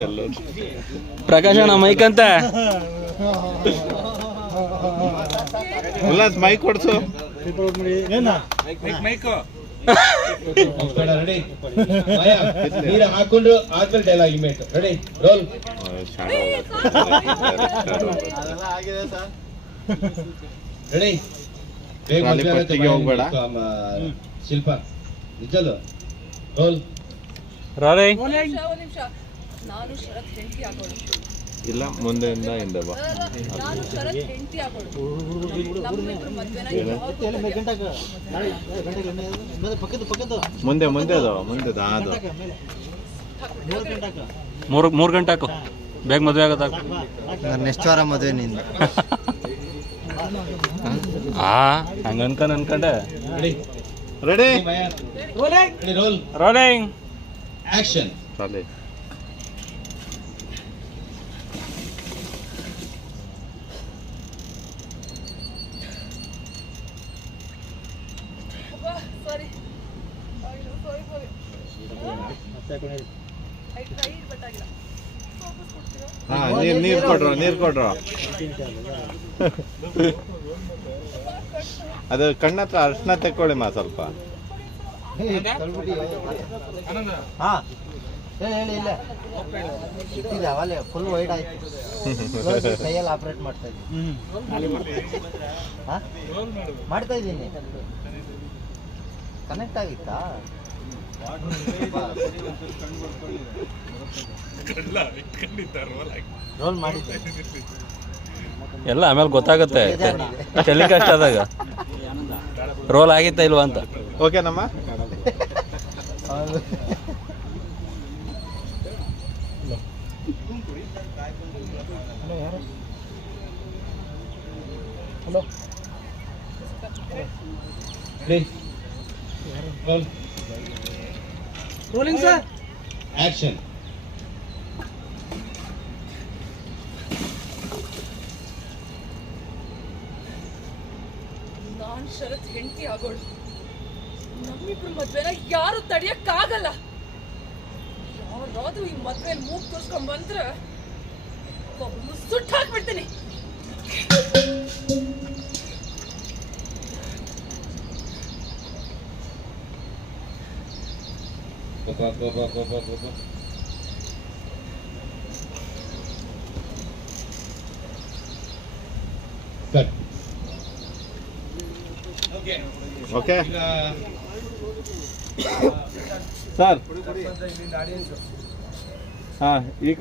ಪ್ರಕಾಶ್ ಅಣ್ಣ ಮೈಕ್ ಅಂತ ಉಲ್ಲಾಸ್ ಮೈಕ್ ಕೊಡ್ಸು. ನೀರು ಹಾಕೊಂಡು ಆದ್ಮೇಲೆ ಡೈಲಾಗ್ ಇಮೇಟ್ ರೆಡಿ ರೋಲ್. ರೆಡಿ ಹೋಗ್ಬೇಡ ಶಿಲ್ಪ ನಿಜಲು ರೋಲ್. ನಾನು ಶರತ್ ಹೆಂಡತಿ ಆಗೋಳು. ಇಲ್ಲ ಮುಂದೆಯಿಂದ ಹಿಂದೆ ಬಾ. ನಾನು ಶರತ್ ಹೆಂಡತಿ ಆಗೋಳು. ನಮ್ಮಿಬ್ರು ಮದ್ವೆನ ಮುಂದೆ ಮುಂದೆ ಅದು ಮುಂದೆ ಅದು ಮೂರು ಗಂಟೆ ಹಾಕು, ಬೇಗ ಮದುವೆ ಆಗೋದು. ನೆಕ್ಸ್ಟ್ ವಾರ ಮದುವೆ ನಿಂದು. ಹಂಗ ಅನ್ಕೊಂಡೆ. Ready roll rolling action. ಚಾಲೆ. ಸಾರಿ ಬಟ್ ಆಗಿಲ್ಲ. ಹಾ ನೀರ್ ಕೊಡ್ರು ಅದು ಕಣ್ಣತ್ರ ಅರ್ಶನ ತೆಕ್ಕೊಳ್ಳಿ ಮಾ ಸ್ವಲ್ಪ. ಹಾ ಹೇಳಿ ಇಲ್ಲ ಇಟ್ಟಿದ್ದೆ ಅವಲ್ಲೇ ಫುಲ್ ವೈಡ್ ಆಯ್ತು. ಕೈಯಲ್ಲಿ ಆಪರೇಟ್ ಮಾಡ್ತಾ ಇದ್ದೀನಿ. ಮಾಡ್ತಾ ಇದ್ದೀನಿ. ಕನೆಕ್ಟ್ ಆಗಿತ್ತಾ? ರೋಲ್ ಮಾಡಿದ್ದೆ ಎಲ್ಲ ಆಮೇಲೆ ಗೊತ್ತಾಗುತ್ತೆ ಟೆಲಿಕಾಸ್ಟ್ ಆದಾಗ ರೋಲ್ ಆಗಿತ್ತಾ ಇಲ್ವಾ ಅಂತ. ಓಕೆನಮ್ಮ. Hello roll rolling sir action. ನಾನ್ ಶರತ್ ಹೆಂಡತಿ ಆಗೋಳು. ನಮ್ಮಿಬ್ರು ಮದ್ವೆನ ಯಾರು ತಡಿಯಕ್ಕಾಗಲ್ಲ. ಯಾರಾದ್ರೂ ಈ ಮದ್ವೆಲಿ ಮೂಗ್ ತೋರ್ಸ್ಕೊಂಡ್ ಬಂದ್ರೆ ಸುಟ್ಟು ಹಾಕ್ಬಿಡ್ತೀನಿ. ಕಟ್. Okay sir. ಹಾ ಈಗ